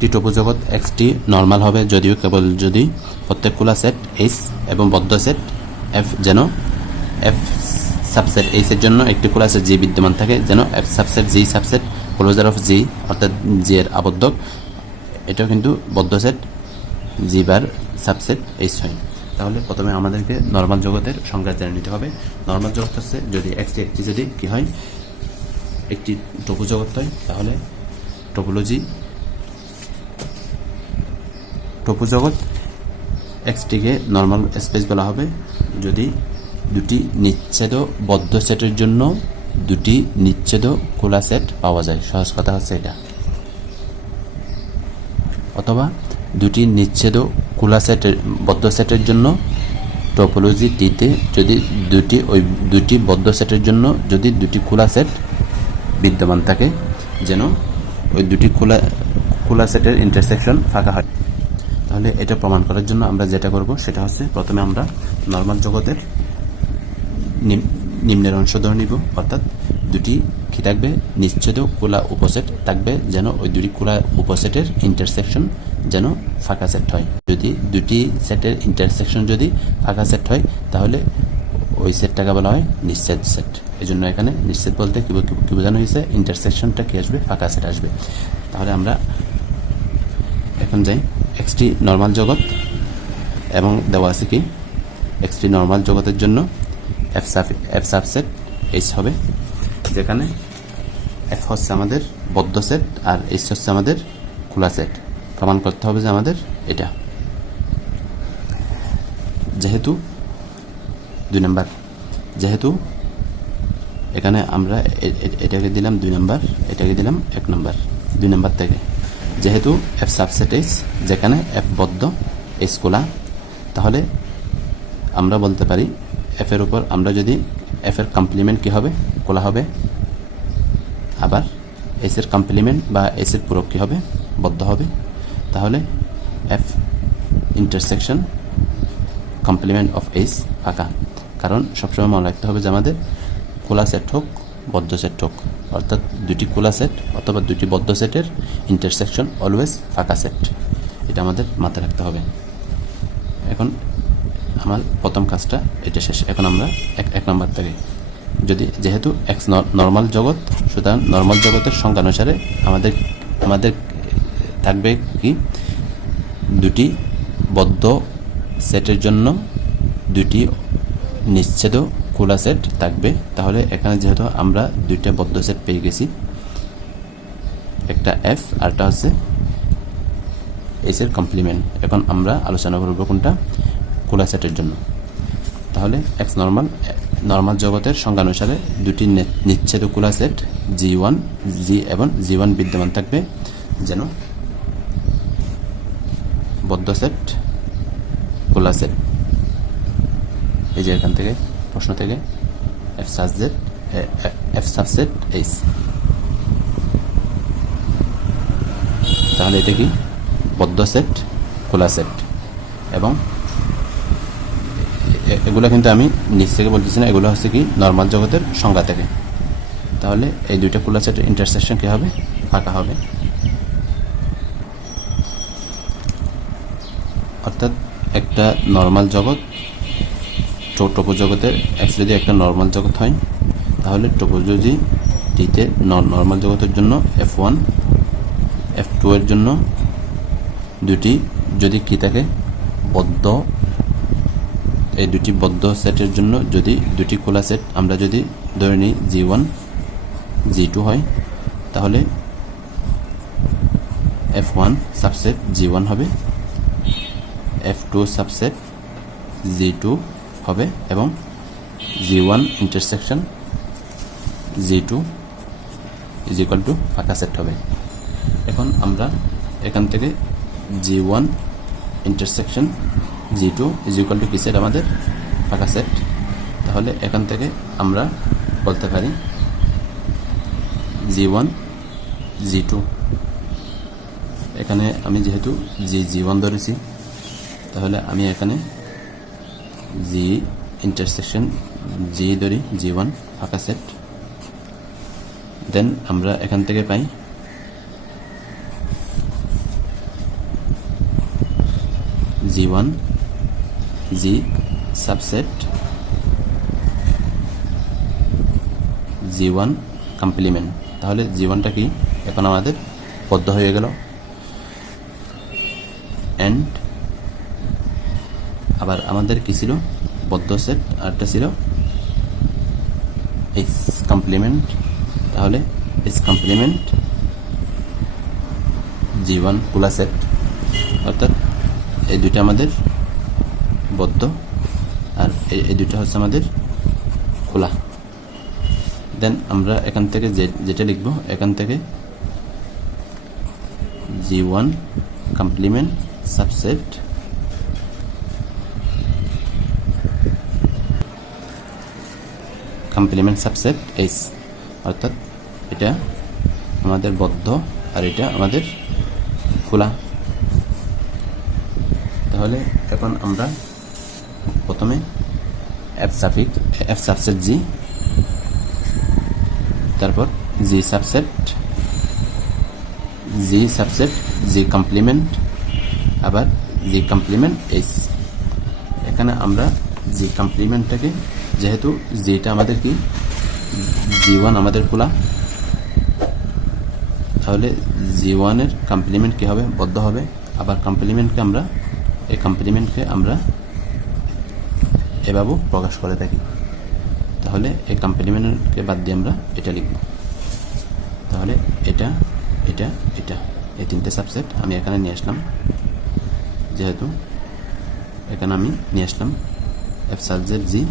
একটি টপোজগৎ XT normal হবে যদিও কেবল যদি প্রত্যেক খোলা সেট এইচ এবং বদ্ধ সেট এফ যেন এফ সাবসেট এইচের জন্য একটি খোলা সেট জি বিদ্যমান থাকে, যেন F subset G subset closure of G অর্থাৎ জি এর আবদ্ধক এটাও কিন্তু বদ্ধ set G bar subset H হয়। তাহলে প্রথমে আমাদেরকে নর্মাল জগতের সংজ্ঞা জেনে নিতে হবে। নর্মাল জগৎ হচ্ছে যদি একটি একটি যদি কি হয়, একটি টপু জগৎ হয়, তাহলে টোপোলজি টপু জগৎ এক্সটিকে নর্মাল স্পেস বলা হবে। যদি দুটি নিচ্ছেদ বদ্ধ সেটের জন্য দুটি নিচ্ছেদ খোলা সেট পাওয়া যায়। সহজ কথা হচ্ছে এটা। অথবা দুটি নিচ্ছেদ খোলা সেটের, বদ্ধ সেটের জন্য টোপোলজি টিতে যদি দুটি ওই দুটি বদ্ধ সেটের জন্য যদি দুটি খোলা সেট বিদ্যমান থাকে, যেন ওই দুটি খোলা খোলা সেটের ইন্টারসেকশন ফাঁকা হয়। তাহলে এটা প্রমাণ করার জন্য আমরা যেটা করব সেটা হচ্ছে প্রথমে আমরা নর্মাল জগতের নিম- নিম্নের অংশ ধরে নিব। অর্থাৎ দুটি কি থাকবে? নিশ্চিত কোলা উপসেট থাকবে যেন ওই দুটি খোলা উপসেটের ইন্টারসেকশন যেন ফাঁকা সেট হয়। যদি দুটি সেটের ইন্টারসেকশন যদি ফাঁকা সেট হয়, তাহলে ওই সেটটাকে বলা হয় নিশ্চিত সেট। এই জন্য এখানে নিশ্চিত বলতে কী কি বোঝানো হয়েছে? ইন্টারসেকশনটা কী আসবে? ফাঁকা সেট আসবে। তাহলে আমরা এখন যাই। এক্সটি নর্মাল জগৎ এবং দেওয়া আছে কি? এক্সটি নর্মাল জগতের জন্য F sub F subset H হবে, যেখানে এফ হচ্ছে আমাদের বদ্ধ সেট আর এইচ হচ্ছে আমাদের খোলা সেট প্রমাণ করতে হবে যে আমাদের এটা। যেহেতু দুই নাম্বার, যেহেতু এখানে আমরা এটাকে দিলাম দুই নাম্বার, এটাকে দিলাম এক নাম্বার, দুই নাম্বার থেকে। যেহেতু এফ সাবসেট এইচ যেখানে এফ বদ্ধ এইচ খোলা, তাহলে আমরা বলতে পারি এফ এর উপর আমরা যদি এফ এর কমপ্লিমেন্ট কী হবে? খোলা হবে। আবার এস এর কমপ্লিমেন্ট বা এস এর পূরক কী হবে? বদ্ধ হবে। তাহলে F intersection complement of H ফাঁকা। কারণ সবসময় মনে রাখতে হবে যে আমাদের খোলা সেট হোক বদ্ধ সেট হোক। অর্থাৎ দুটি খোলা সেট অথবা দুটি বদ্ধ সেটের ইন্টারসেকশন অলওয়েজ ফাঁকা সেট এটা আমাদের মাথায় রাখতে হবে। এখন আমার প্রথম কাজটা, এটা শেষ। এখন আমরা এক এক নম্বর থেকে। যদি যেহেতু এক্স নর্মাল জগৎ, সুতরাং নর্মাল জগতের সংখ্যা অনুসারে আমাদের আমাদের থাকবে কি? দুটি বদ্ধ সেটের জন্য দুটি নিশ্ছেদ খোলা সেট থাকবে। তাহলে এখানে যেহেতু আমরা দুইটা বদ্ধ সেট পেয়ে গেছি, একটা এফ আরটা হচ্ছে এস এর কমপ্লিমেন্ট এখন আমরা আলোচনা করব কোনটা? খোলা সেটের জন্য। তাহলে এক্স নর্মাল নর্মাল জগতের সংজ্ঞা অনুসারে দুটি নিচ্ছেদ খোলা সেট জি ওয়ান জি এবং জি ওয়ান বিদ্যমান থাকবে। যেন বদ্ধ সেট খোলা সেট এই যে এখান থেকে প্রশ্ন থেকে? F subset F subset H তাহলে এটা কি? বদ্ধ সেট খোলা সেট এবং এগুলো কিন্তু আমি নিচ থেকে বলতেছি না, এগুলো হচ্ছে কি নর্মাল জগতের সংজ্ঞা থেকে। তাহলে এই দুইটা খোলা সেটের ইন্টারসেকশন কী হবে? ফাঁকা হবে। অর্থাৎ একটা নর্মাল জগৎ টো- টোপো জগতের এক্স যদি একটা নর্মাল জগৎ হয়, তাহলে টোপোলজি টিতে নর্মাল জগতের জন্য এফ ওয়ান এফ টু এর জন্য দুটি যদি কি থাকে, বদ্ধ, এই দুটি বদ্ধ সেটের জন্য যদি দুটি খোলা সেট, আমরা যদি ধরে নিই জি ওয়ান জি টু হয়, তাহলে F one subset G one হবে F two subset G two হবে এবং G one intersection G two is equal to ফাঁকা সেট হবে। এখন আমরা এখান থেকে G one intersection G two is equal to কি সেট আমাদের? ফাঁকা সেট তাহলে এখান থেকে আমরা বলতে পারি জি ওয়ান জি টু এখানে আমি যেহেতু জি জি ওয়ান ধরেছি, তাহলে আমি এখানে জি ইন্টারসেকশন জি ধরি জি ওয়ান ফাঁকা সেট দেন আমরা এখান থেকে পাই G one G subset G one complement তাহলে জি ওয়ানটা কি? এখন আমাদের বদ্ধ হয়ে গেল। অ্যান্ড আবার আমাদের কি ছিল? বদ্ধ সেট আরটা ছিল। এস কমপ্লিমেন্ট তাহলে এস কমপ্লিমেন্ট জি ওয়ান খোলা সেট। অর্থাৎ এই দুইটা আমাদের বদ্ধ আর এই- দুইটা হচ্ছে আমাদের খোলা। দেন আমরা এখান থেকে যেটা লিখব, এখান থেকে G one complement subset complement subset H অর্থাৎ এটা আমাদের বদ্ধ আর এটা আমাদের খোলা। তাহলে এখন আমরা প্রথমে এফ সাফিক এফ সাবসেট জি তারপর G subset G subset G complement আবার জি কমপ্লিমেন্ট এইস এখানে আমরা জি কমপ্লিমেন্টটাকে যেহেতু জিটা আমাদের কি? জি ওয়ান আমাদের খোলা। তাহলে জি ওয়ানের কমপ্লিমেন্ট কী হবে? বদ্ধ হবে। আবার কমপ্লিমেন্টকে আমরা, এই কমপ্লিমেন্টকে আমরা এভাবেও প্রকাশ করে থাকি। তাহলে এই কমপ্লিমেন্টকে বাদ দিয়ে আমরা এটা লিখব। তাহলে এটা এটা এটা, এই তিনটে সাবসেট আমি এখানে নিয়ে আসলাম। যেহেতু এখানে আমি নিয়ে আসলাম। F subject G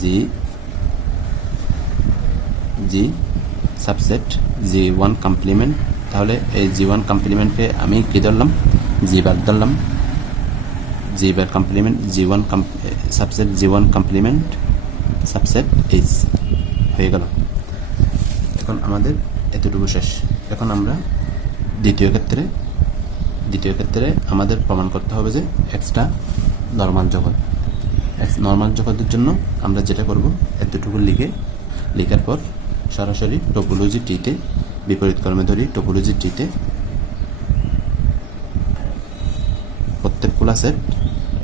G G subset G one complement তাহলে এই জি ওয়ান কমপ্লিমেন্টকে আমি কী ধরলাম? জি বার ধরলাম। G bar complement G one subset G one complement subset H হয়ে গেল। এখন আমাদের এতটুকু শেষ। এখন আমরা দ্বিতীয় ক্ষেত্রে দ্বিতীয় ক্ষেত্রে আমাদের প্রমাণ করতে হবে যে এক্সট্রা নর্মাল জগৎ নর্মাল জগতের জন্য আমরা যেটা করব, এতটুকু লিখে, লেখার পর সরাসরি টোপোলজি টিতে বিপরীত কর্মে ধরি টোপোলজি টিতে প্রত্যেক ক্লাসের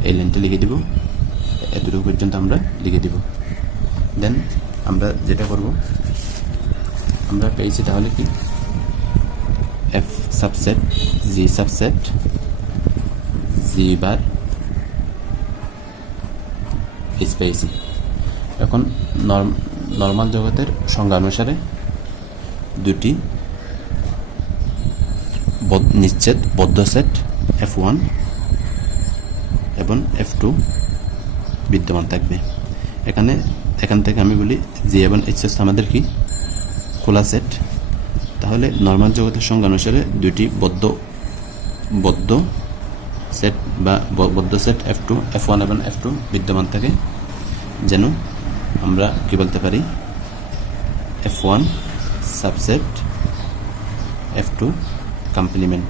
এই লাইনটা লিখে দিব। এতটুকু পর্যন্ত আমরা লিখে দিব। দেন আমরা যেটা করব, আমরা পেয়েছি তাহলে কি? F subset G subset G bar H পেয়েছি এখন নর্মাল জগতের সংজ্ঞা অনুসারে দুটি নিশ্চিত বদ্ধ সেট এফ ওয়ান এবং এফ টু বিদ্যমান থাকবে। এখানে, এখান থেকে আমি বলি জি এবং এইচ এস আমাদের কি? খোলা সেট তাহলে নর্মাল জগতের সংজ্ঞা অনুসারে দুইটি বদ্ধ বদ্ধ সেট বা বদ্ধ set F two F one এবং এফ টু বিদ্যমান থাকে। যেন আমরা কি বলতে পারি? F one subset F two complement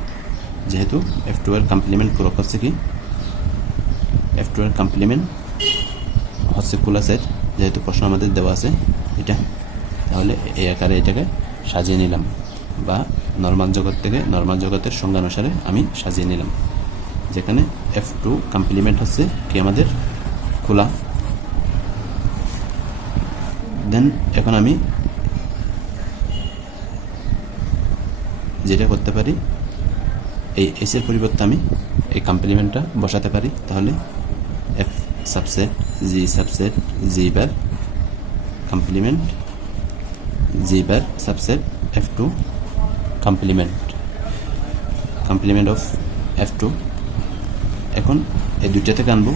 যেহেতু এফ টু এর কমপ্লিমেন্ট পুরো হচ্ছে কি? এফ টু এর কমপ্লিমেন্ট হচ্ছে খোলা সেট যেহেতু প্রশ্ন আমাদের দেওয়া আছে এটা। তাহলে এই আকারে এটাকে সাজিয়ে নিলাম বা নর্মাল জগৎ থেকে নর্মাল জগতের সংজ্ঞা অনুসারে আমি সাজিয়ে নিলাম। যেখানে এফ টু কমপ্লিমেন্ট হচ্ছে কি আমাদের খোলা। দেন এখন আমি যেটা করতে পারি, এই এসের পরিবর্তে আমি এই কমপ্লিমেন্টটা বসাতে পারি। তাহলে F subset G subset G bar complement G bar subset F two complement complement of F two এখন এই দুইটা থেকে আনব।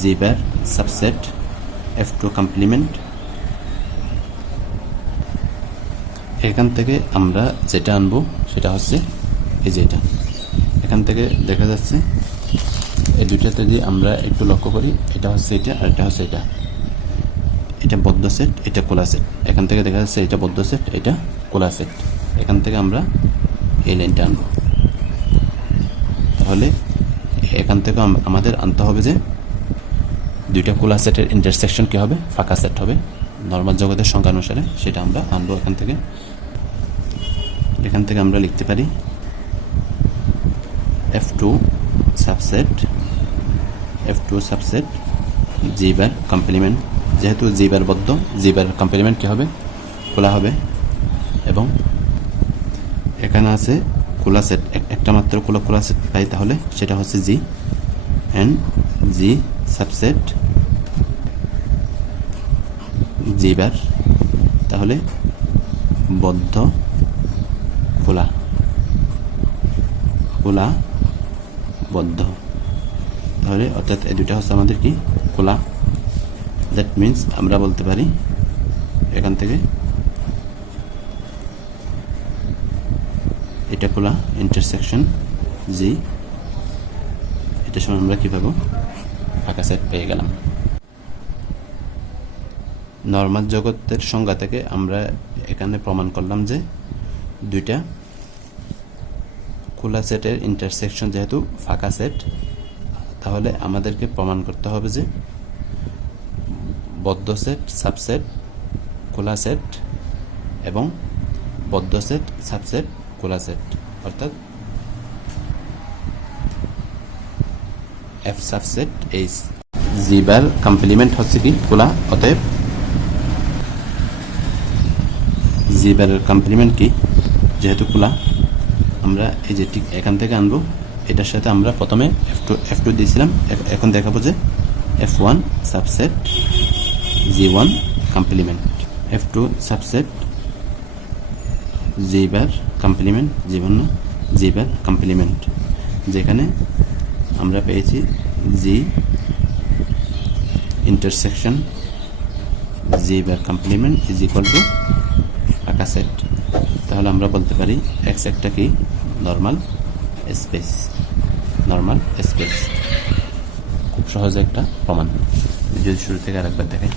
G bar subset F two complement এখান থেকে আমরা যেটা আনব সেটা হচ্ছে এই যে এটা। এখান থেকে দেখা যাচ্ছে এই দুইটাতে যদি আমরা একটু লক্ষ্য করি, এটা হচ্ছে এটা আর এটা হচ্ছে এটা। এটা বদ্ধ সেট এটা কোলা সেট এখান থেকে দেখা যাচ্ছে এটা বদ্ধ সেট এটা কোলা সেট এখান থেকে আমরা এই লাইনটা আনব। তাহলে এখান থেকে আমাদের আনতে হবে যে দুইটা কোলা সেটের ইন্টারসেকশন কী হবে? ফাঁকা সেট হবে। নর্মাল জগতের সংখ্যা অনুসারে সেটা আমরা আনব এখান থেকে। এখান থেকে আমরা লিখতে পারি F two subset F two subset G bar complement যেহেতু জিবার বদ্ধ জিবার কমপ্লিমেন্ট কী হবে? খোলা হবে। এবং এখানে আছে খোলা সেট একটা মাত্র খোলা খোলা সেট পাই তাহলে, সেটা হচ্ছে G and G subset G bar তাহলে বদ্ধ খোলা খোলা বদ্ধ। তাহলে অর্থাৎ এই দুটা হচ্ছে আমাদের কি? খোলা দ্যাট মিন্স আমরা বলতে পারি এখান থেকে এটা খোলা ইন্টারসেকশন জি এটার সময় আমরা কী পাবো? ফাঁকা সেট পেয়ে গেলাম। নর্মাল জগতের সংজ্ঞা থেকে আমরা এখানে প্রমাণ করলাম যে দুইটা খোলা সেটের ইন্টারসেকশন যেহেতু ফাঁকা সেট তাহলে আমাদেরকে প্রমাণ করতে হবে যে বদ্ধ সেট সাবসেট খোলা সেট এবং বদ্ধ সেট সাবসেট খোলা সেট অর্থাৎ F subset H G bar complement হচ্ছে কি? খোলা অতএব জিবারের কমপ্লিমেন্ট কি? যেহেতু খোলা আমরা এই যে ঠিক এখান থেকে আনব, এটার সাথে আমরা প্রথমে এফ টু এফ টু দিয়েছিলাম। এখ- এখন দেখাবো যে F one subset G one complement F two subset G bar complement জীবন জিবার কমপ্লিমেন্ট যেখানে আমরা পেয়েছি G intersection G bar complement is equal to ফাঁকা সেট তাহলে আমরা বলতে পারি এক্স একটা কি? নর্মাল স্পেস নর্মাল স্পেস খুব সহজে একটা প্রমাণ। যদি শুরু থেকে আরেকবার দেখাই।